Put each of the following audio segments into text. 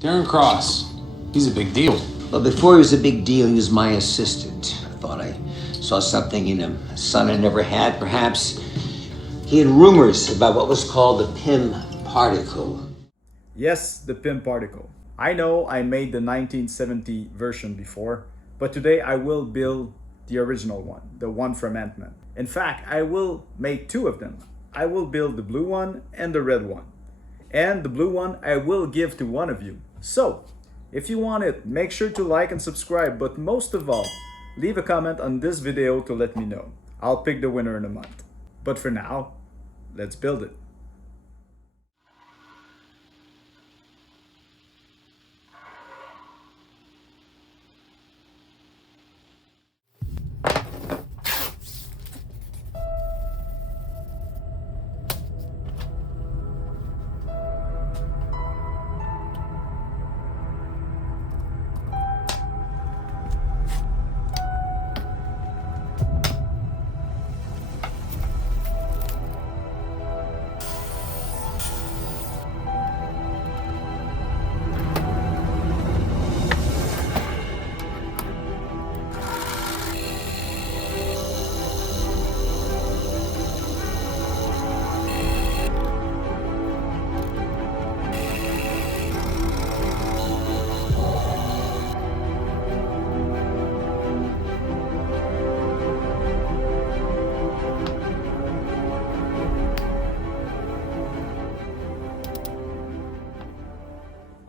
Darren Cross. He's a big deal. Well, before he was a big deal, he was my assistant. I thought I saw something in him, a son I never had. Perhaps he had rumors about what was called the Pym particle. Yes, the Pym particle. I know I made the 1970 version before, but today I will build the original one, the one from Ant-Man. In fact, I will make two of them. I will build the blue one and the red one. And the blue one I will give to one of you. So, if you want it, make sure to like and subscribe, but most of all, leave a comment on this video to let me know. I'll pick the winner in a month. But for now, let's build it.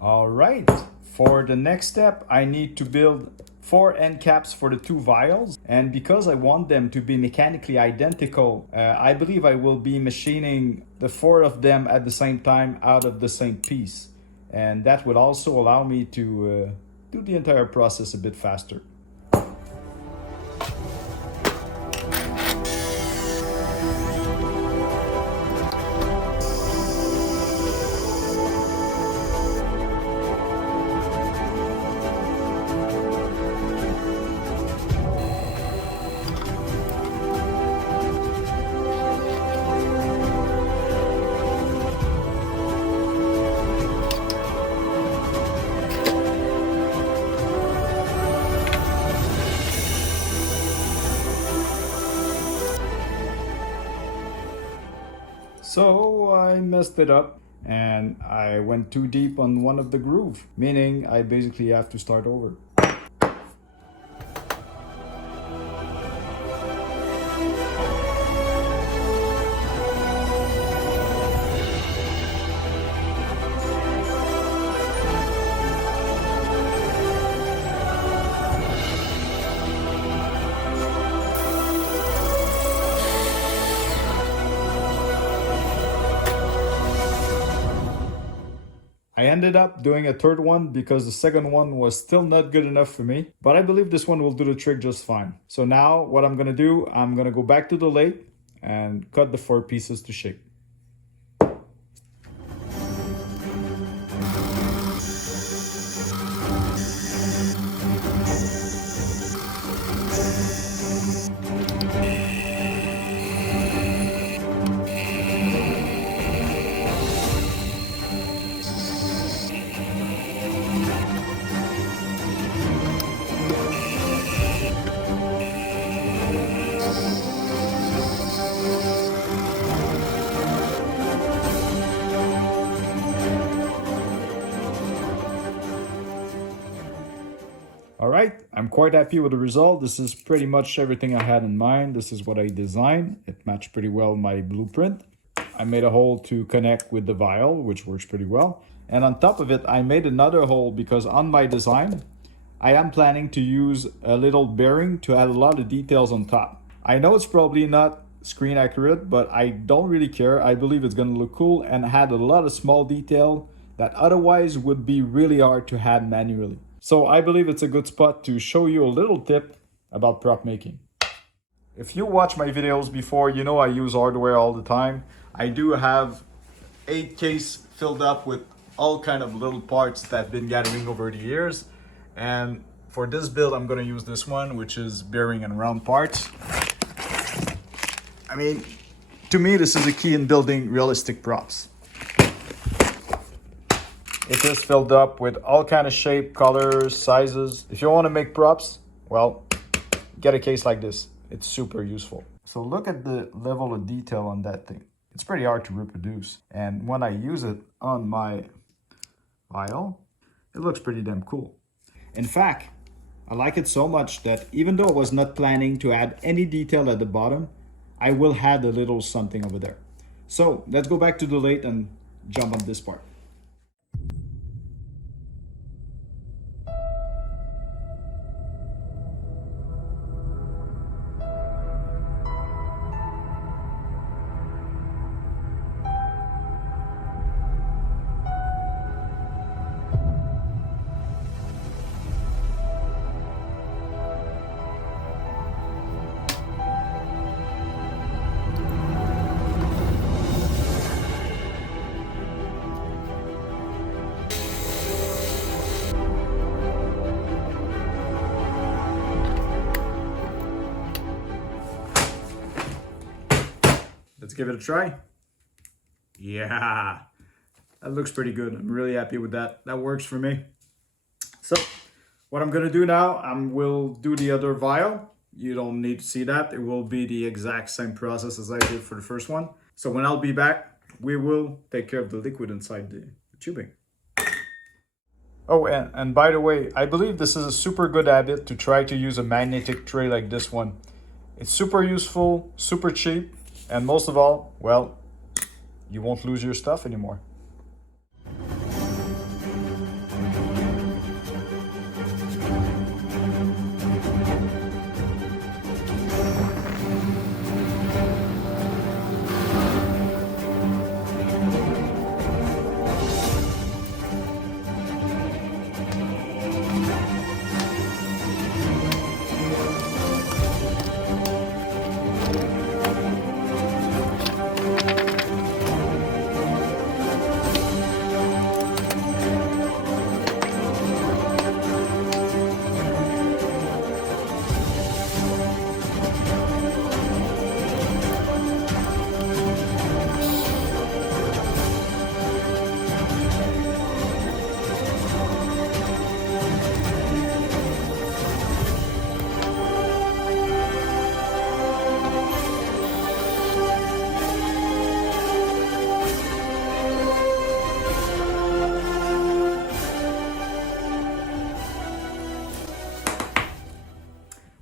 Alright, for the next step I need to build 4 end caps for the 2 vials, and because I want them to be mechanically identical, I believe I will be machining the 4 of them at the same time out of the same piece, and that would also allow me to do the entire process a bit faster. So I messed it up and I went too deep on one of the groove, meaning I basically have to start over. I ended up doing a third one because the second one was still not good enough for me, but I believe this one will do the trick just fine. So now what I'm gonna do, I'm gonna go back to the lathe and cut the 4 pieces to shape. Alright, I'm quite happy with the result. This is pretty much everything I had in mind. This is what I designed. It matched pretty well my blueprint. I made a hole to connect with the vial, which works pretty well. And on top of it, I made another hole because on my design, I am planning to use a little bearing to add a lot of details on top. I know it's probably not screen accurate, but I don't really care. I believe it's gonna look cool and add a lot of small detail that otherwise would be really hard to add manually. So I believe it's a good spot to show you a little tip about prop making. If you watch my videos before, you know I use hardware all the time. I do have 8 cases filled up with all kind of little parts that I've been gathering over the years. And for this build, I'm gonna use this one, which is bearing and round parts. I mean, to me, this is a key in building realistic props. It is filled up with all kind of shape, colors, sizes. If you want to make props, well, get a case like this. It's super useful. So look at the level of detail on that thing. It's pretty hard to reproduce. And when I use it on my vial, it looks pretty damn cool. In fact, I like it so much that even though I was not planning to add any detail at the bottom, I will add a little something over there. So let's go back to the lathe and jump on this part. Let's give it a try. Yeah, that looks pretty good. I'm really happy with that. That works for me. So what I'm gonna do now, I will do the other vial. You don't need to see that. It will be the exact same process as I did for the first one. So when I'll be back, we will take care of the liquid inside the tubing. Oh, and by the way, I believe this is a super good habit to try to use a magnetic tray like this one. It's super useful, super cheap, and most of all, well, you won't lose your stuff anymore.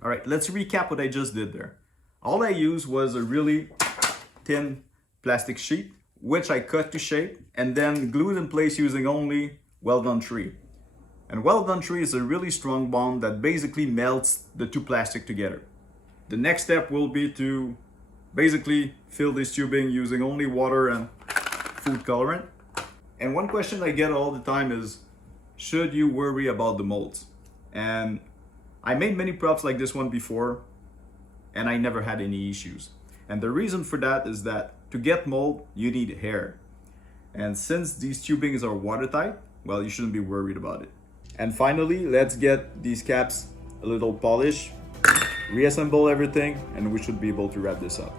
All right, let's recap what I just did there. All I used was a really thin plastic sheet, which I cut to shape and then glued in place using only well-done tree. And well-done tree is a really strong bond that basically melts the two plastic together. The next step will be to basically fill this tubing using only water and food colorant. And one question I get all the time is, should you worry about the molds? And I made many props like this one before, and I never had any issues. And the reason for that is that to get mold, you need air. And since these tubings are watertight, well, you shouldn't be worried about it. And finally, let's get these caps a little polished, reassemble everything, and we should be able to wrap this up.